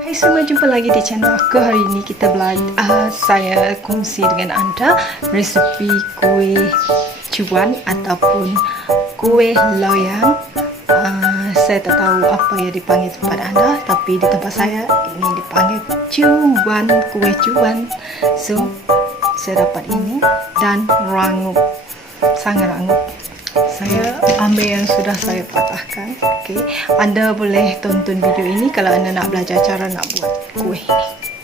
Hai semua, jumpa lagi di channel aku. Hari ini kita belajar, uh, saya kongsi dengan anda resepi kuih cuan ataupun kuih loyang. Uh, saya tak tahu apa yang dipanggil tempat anda, tapi di tempat saya ini dipanggil cuan, kuih cuan. So, saya dapat ini dan rangup, sangat rangup. Saya ambil yang sudah saya patahkan. Okey, anda boleh tonton video ini kalau anda nak belajar cara nak buat kuih ini.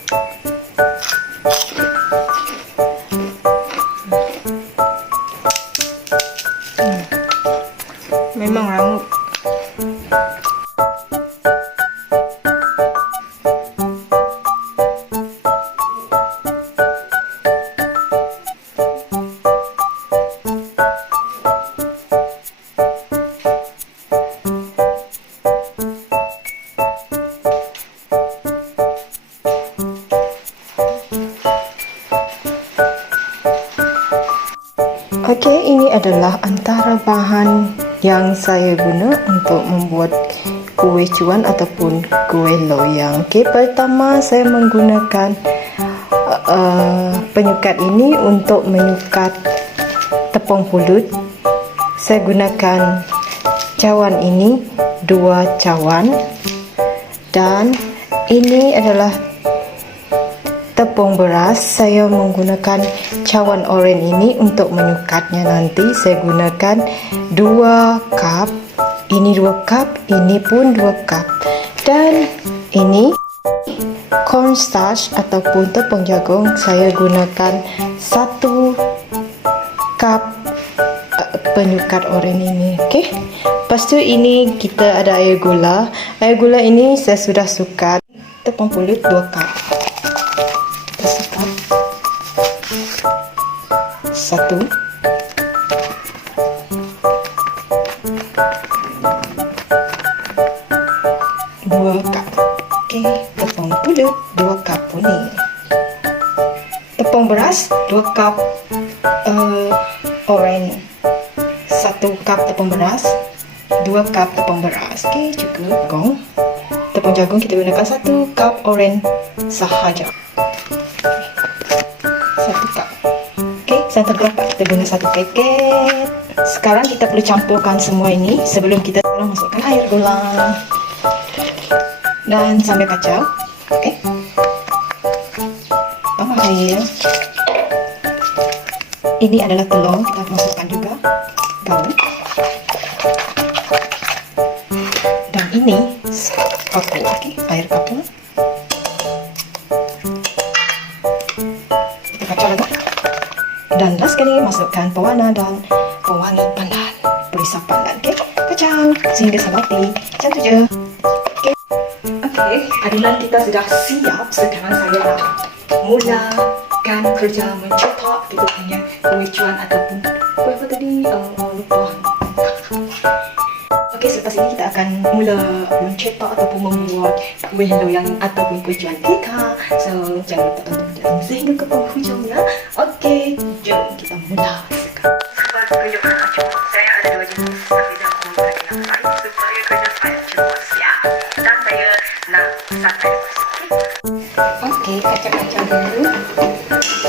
Okey, ini adalah antara bahan yang saya guna untuk membuat kuih cuan ataupun kuih loyang. Okey, pertama saya menggunakan uh, penyukat ini untuk menyukat tepung pulut. Saya gunakan cawan ini dua cawan dan ini adalah tepung beras saya menggunakan cawan oren ini untuk menyukatnya nanti. Saya gunakan 2 cup. Ini 2 cup ini pun 2 cup. Dan ini cornstarch ataupun tepung jagung saya gunakan 1 cup uh, penyukat oren ini okey? Lepas tu ini kita ada air gula. Air gula ini saya sudah sukat tepung pulut 2 cup satu. Dua cup okey tepung pulut dua cup pun ni tepung beras dua cup uh, oren satu cup tepung beras dua cup tepung beras. Okey cukup. Gong. Tepung jagung kita gunakan satu cup oren sahaja Santa Clark kita guna satu paket. Sekarang kita perlu campurkan semua ini sebelum kita masukkan air gula. Dan sambil kacau. Okey. Tambah air. Ini adalah telur, kita masukkan juga. Gaul. Dan ini kapur, okey, Dan last sekali masukkan pewarna dan pewangi pandan. Perisa pandan, okey? Kacang sehingga sabati. Macam tu je. Okey. Okey, adunan kita sudah siap. Sekarang saya nak mulakan kerja mencetak kita punya kuih cuan ataupun apa tadi? Uh, lupa. Ini kita akan mula mencetak ataupun membuat kuih loyang ataupun kuih cuan kita. So, jangan lupa tonton video ini sehingga ke penghujung ya. Okey, jom kita mula sekarang. Sebab tunjukkan acung, saya ada dua jenis tapi dah menggunakan yang lain supaya kerja saya cepat siap. Dan saya nak sampai Okey, kacang-kacang dulu.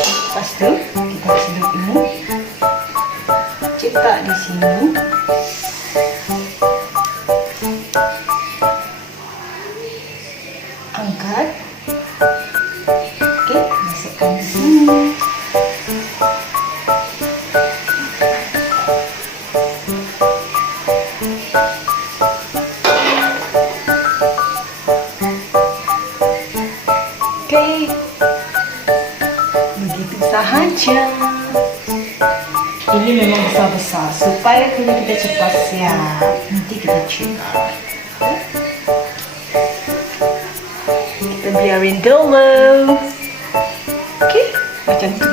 Lepas tu, kita sedut ini. Cetak di sini. Sahaja ini memang besar-besar. Supaya kulit kita cepat siap. Nanti kita cekat kita biarin dulu okey? Macam tu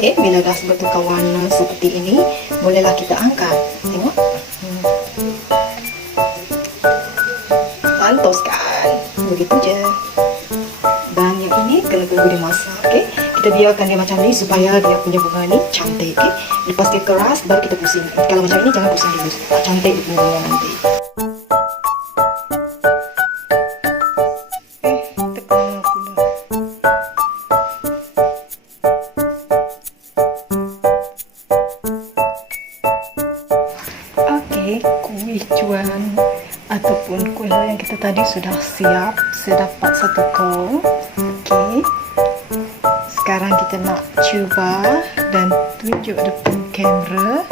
Okey, bila dah bertukar warna seperti ini, bolehlah kita angkat. Tengok. Mantos kan? Begitu je. Dan yang ini kena tunggu dia masak, okey? Kita biarkan dia macam ni supaya dia punya bunga ni cantik, okey? Lepas dia keras, baru kita pusing. Kalau macam ini, jangan pusing dulu. Cantik bunga nanti. Cuan ataupun kuih yang kita tadi sudah siap. Saya dapat satu kong. Okey. Sekarang kita nak cuba dan tunjuk depan kamera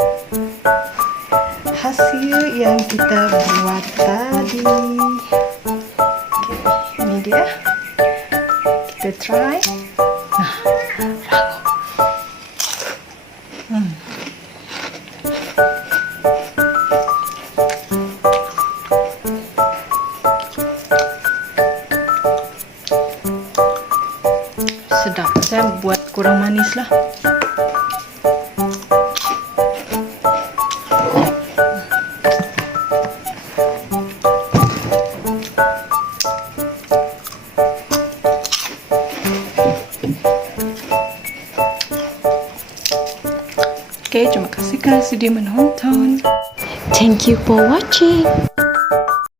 hasil yang kita buat tadi. Okey, ini dia. Kita try. Sedap. Saya buat kurang manis lah. Okay, terima kasih kerana sudi menonton. Thank you for watching.